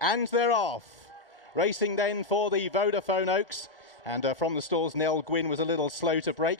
And they're off. Racing then for the Vodafone Oaks. And from the stalls, Nell Gwyn was a little slow to break.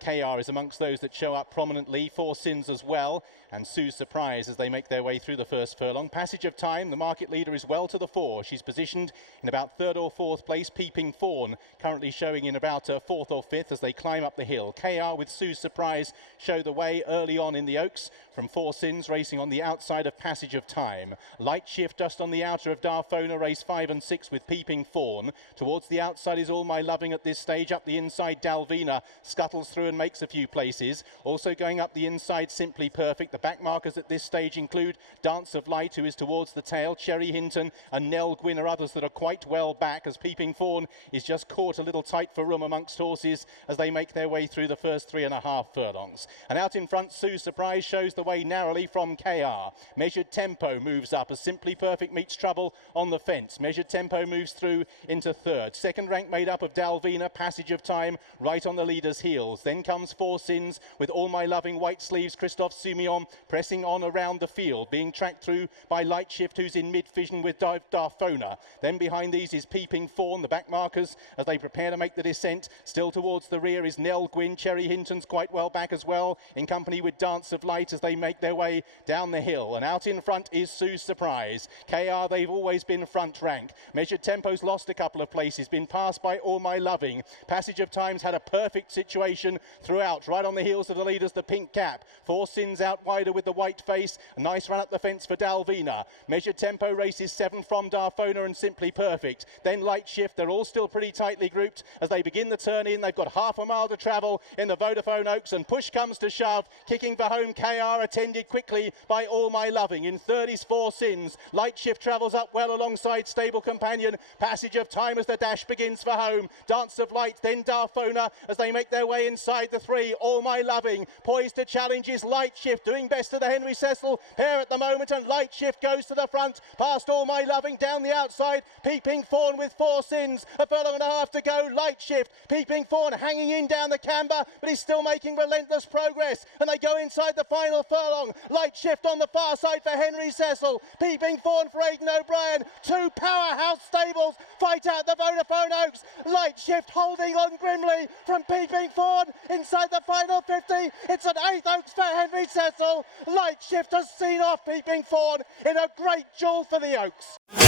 KR is amongst those that show up prominently. Four Sins as well, and Sue's Surprise as they make their way through the first furlong. Passage of Time, the market leader, is well to the fore. She's positioned in about third or fourth place. Peeping Fawn currently showing in about fourth or fifth as they climb up the hill. KR with Sue's Surprise show the way early on in the Oaks from Four Sins racing on the outside of Passage of Time. Light Shift just on the outer of Darfona, race 5 and 6 with Peeping Fawn. Towards the outside is All My Loving at this stage. Up the inside, Dalvina scuttles through and makes a few places. Also going up the inside, Simply Perfect. The back markers at this stage include Dance of Light, who is towards the tail. Cherry Hinton and Nell Gwyn are others that are quite well back, as Peeping Fawn is just caught a little tight for room amongst horses as they make their way through the first 3.5 furlongs. And out in front, Sue's Surprise shows the way narrowly from KR. Measured Tempo moves up as Simply Perfect meets trouble on the fence. Measured Tempo moves through into third. Second rank made up of Dalvina, Passage of Time right on the leader's heels. Then comes Four Sins with All My Loving, White Sleeves, Christophe Soumillon pressing on around the field, being tracked through by Light Shift, who's in mid-vision with Darfona. Then behind these is Peeping Fawn, the back markers as they prepare to make the descent. Still towards the rear is Nell Gwyn. Cherry Hinton's quite well back as well, in company with Dance of Light as they make their way down the hill. And out in front is Sue's Surprise. KR, they've always been front rank. Measured Tempo's lost a couple of places, been passed by All My Loving. Passage of Time's had a perfect situation throughout, right on the heels of the leaders, the pink cap. Four Sins out wider with the white face. A nice run up the fence for Dalvina. Measured Tempo races 7 from Darfona and Simply Perfect. Then Light Shift. They're all still pretty tightly grouped as they begin the turn in. They've got half a mile to travel in the Vodafone Oaks, and push comes to shove. Kicking for home, KR, attended quickly by All My Loving. In third is Four Sins. Light Shift travels up well alongside stable companion Passage of Time as the dash begins for home. Dance of Light, then Darfona as they make their way inside the 3. All My Loving poised to challenge is Light Shift, doing best to the Henry Cecil pair at the moment, and Light Shift goes to the front past All My Loving. Down the outside, Peeping Fawn with Four Sins. A furlong and a half to go. Light Shift, Peeping Fawn hanging in down the camber, but he's still making relentless progress, and they go inside the final furlong. Light Shift on the far side for Henry Cecil. Peeping Fawn for Aidan O'Brien. Two powerhouse stables fight out the Vodafone Oaks. Light Shift holding on grimly from Peeping Fawn inside the final 50. It's an 8th Oaks for Henry Cecil. Light Shift has seen off Peeping Fawn in a great duel for the Oaks.